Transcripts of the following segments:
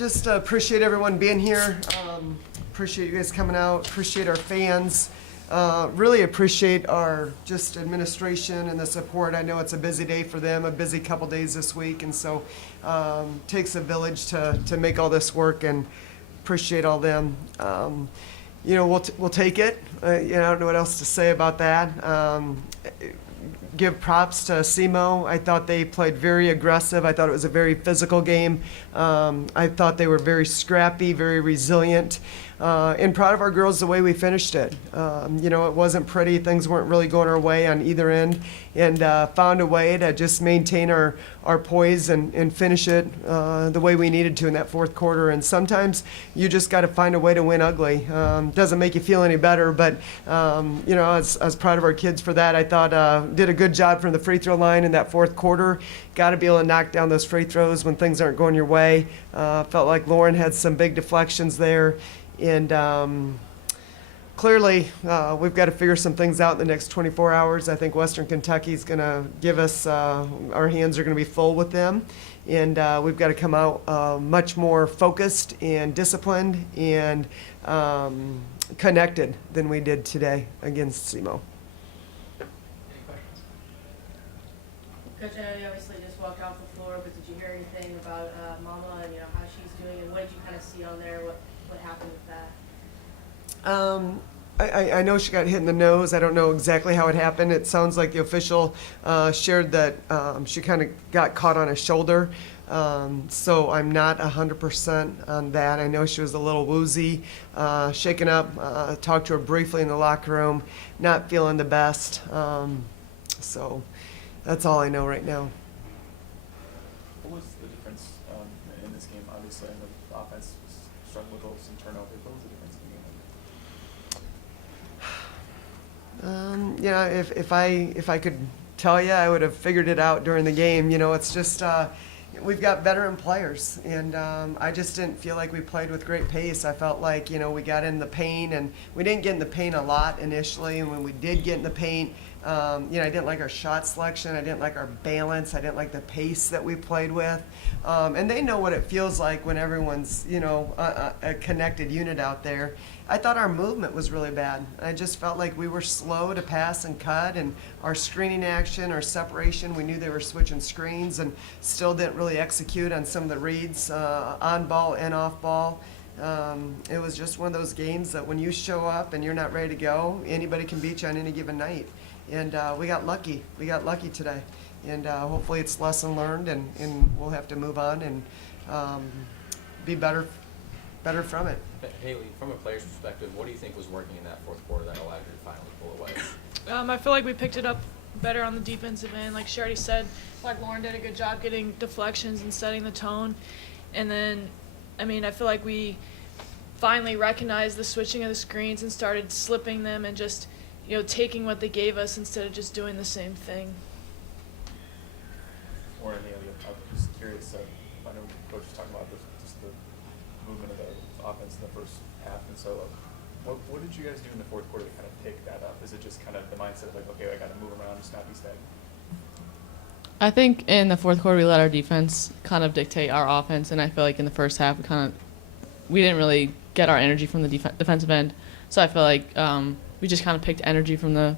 just appreciate everyone being here. Appreciate you guys coming out. Appreciate our fans. Really appreciate our just administration and the support. I know it's a busy day for them, a busy couple days this week, and so takes a village to make all this work, and appreciate all them. We'll take it. I don't know what else to say about that. Give props to SEMO. I thought they played very aggressive. I thought it was a very physical game. I thought they were very scrappy, very resilient. And proud of our girls the way we finished it. It wasn't pretty. Things weren't really going our way on either end, and found a way to just maintain our poise and finish it the way we needed to in that fourth quarter. And sometimes you just got to find a way to win ugly. Doesn't make you feel any better, but I was proud of our kids for that. I thought did a good job from the free throw line in that fourth quarter. Got to be able to knock down those free throws when things aren't going your way. Felt like Lauren had some big deflections there. And clearly, we've got to figure some things out in the next 24 hours. I think Western Kentucky is going to give us, our hands are going to be full with them. And we've got to come out much more focused and disciplined and connected than we did today against SEMO. Coach, I know you obviously just walked off the floor, but did you hear anything about Mama and how she's doing, and what did you kind of see on there? What happened with that? I know she got hit in the nose. I don't know exactly how it happened. It sounds like the official shared that she kind of got caught on a shoulder. So I'm not 100% on that. I know she was a little woozy, shaken up. Talked to her briefly in the locker room, not feeling the best. So that's all I know right now. What was the difference in this game? Obviously, the offense struggled with some turnovers. What was the difference in the game? If I could tell you, I would have figured it out during the game. It's just we've got veteran players, and I just didn't feel like we played with great pace. I felt like we got in the paint, and we didn't get in the paint a lot initially. And when we did get in the paint, I didn't like our shot selection. I didn't like our balance. I didn't like the pace that we played with. And they know what it feels like when everyone's, a connected unit out there. I thought our movement was really bad. I just felt like we were slow to pass and cut, and our screening action, our separation, we knew they were switching screens and still didn't really execute on some of the reads, on ball and off ball. It was just one of those games that when you show up and you're not ready to go, anybody can beat you on any given night. And we got lucky. We got lucky today. And hopefully it's lesson learned, and we'll have to move on and be better from it. Haley, from a player's perspective, what do you think was working in that fourth quarter that allowed you to finally pull away? I feel like we picked it up better on the defensive end. Like she already said, like Lauren did a good job getting deflections and setting the tone. And then, I feel like we finally recognized the switching of the screens and started slipping them and just, taking what they gave us instead of just doing the same thing. Or I'm just curious. I know Coach was talking about just the movement of the offense in the first half, and so what did you guys do in the fourth quarter to kind of pick that up? Is it just kind of the mindset of like, okay, I got to move around, just not be stagnant? I think in the fourth quarter we let our defense kind of dictate our offense, and I feel like in the first half we didn't really get our energy from the defensive end. So I feel like we just kind of picked energy from the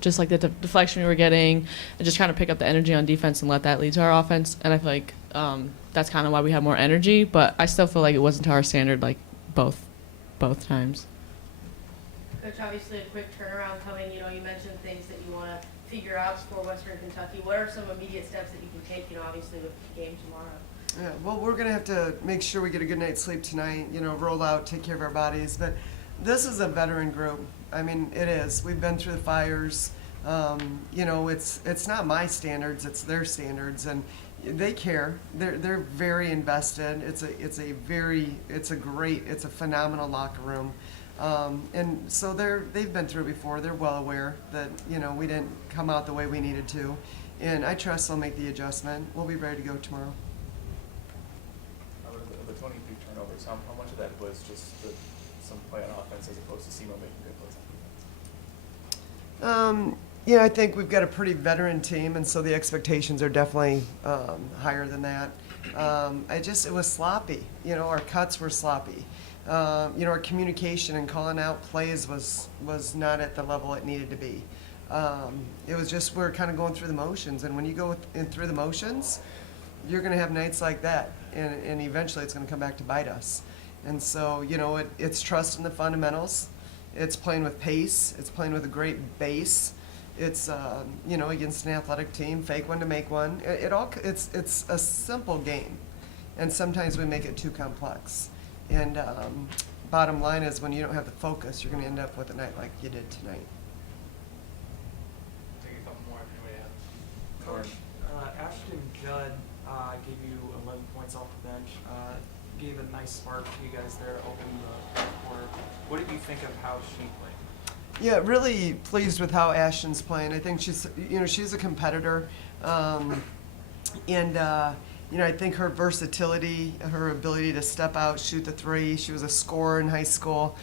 just like the deflection we were getting, and just trying to pick up the energy on defense and let that lead to our offense. And I feel like that's kind of why we have more energy, but I still feel like it wasn't to our standard like both times. Coach, obviously a quick turnaround coming. You mentioned things that you want to figure out for Western Kentucky. What are some immediate steps that you can take, obviously with the game tomorrow? Yeah, well, we're going to have to make sure we get a good night's sleep tonight, roll out, take care of our bodies. But this is a veteran group. It is. We've been through the fires. It's not my standards, it's their standards, and they care. They're very invested. It's a phenomenal locker room. And so they've been through before. They're well aware that, we didn't come out the way we needed to. And I trust they'll make the adjustment. We'll be ready to go tomorrow. The 23 turnovers, how much of that was just some play on offense as opposed to SEMO making good plays on defense? I think we've got a pretty veteran team, and so the expectations are definitely higher than that. It was sloppy. You know, our cuts were sloppy. You know, our communication and calling out plays was not at the level it needed to be. It was just, we're kind of going through the motions, and when you go through the motions, you're going to have nights like that, and eventually it's going to come back to bite us. And so, you know, it's trust in the fundamentals. It's playing with pace. It's playing with a great base. It's, you know, against an athletic team, fake one to make one. It's a simple game, and sometimes we make it too complex. And bottom line is, when you don't have the focus, you're going to end up with a night like you did tonight. Take a couple more if anybody has. Coach, Ashton Judd gave you 11 points off the bench. Gave a nice spark to you guys there to open the quarter. What did you think of how she played? Yeah, really pleased with how Ashton's playing. I think she's a competitor, and I think her versatility, her ability to step out, shoot the three. She was a scorer in high school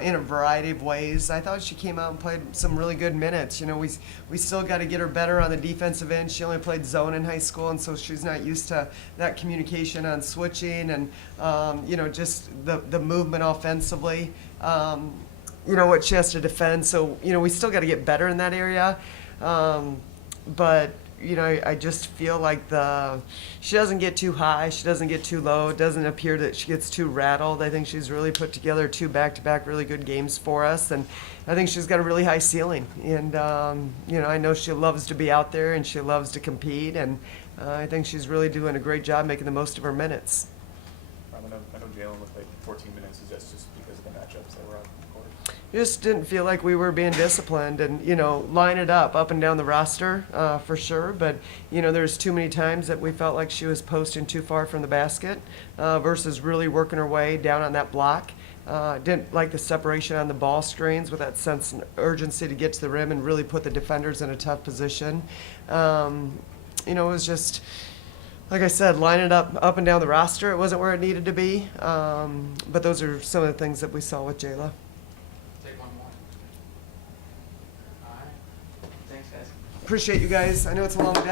in a variety of ways. I thought she came out and played some really good minutes. You know, we still got to get her better on the defensive end. She only played zone in high school, and so she's not used to that communication on switching and just the movement offensively. What she has to defend. So, we still got to get better in that area. But, I just feel like she doesn't get too high. She doesn't get too low. It doesn't appear that she gets too rattled. I think she's really put together 2 back-to-back really good games for us. And I think she's got a really high ceiling. And, I know she loves to be out there and she loves to compete. And I think she's really doing a great job making the most of her minutes. I know Jalen looked like 14 minutes. Is that just because of the matchups that were on the court? Just didn't feel like we were being disciplined, and line it up and down the roster for sure. But there's too many times that we felt like she was posting too far from the basket versus really working her way down on that block. Didn't like the separation on the ball screens with that sense of urgency to get to the rim and really put the defenders in a tough position. It was just, like I said, line it up and down the roster. It wasn't where it needed to be. But those are some of the things that we saw with Jayla. Take one more. All right. Thanks, guys. Appreciate you guys. I know it's a long day.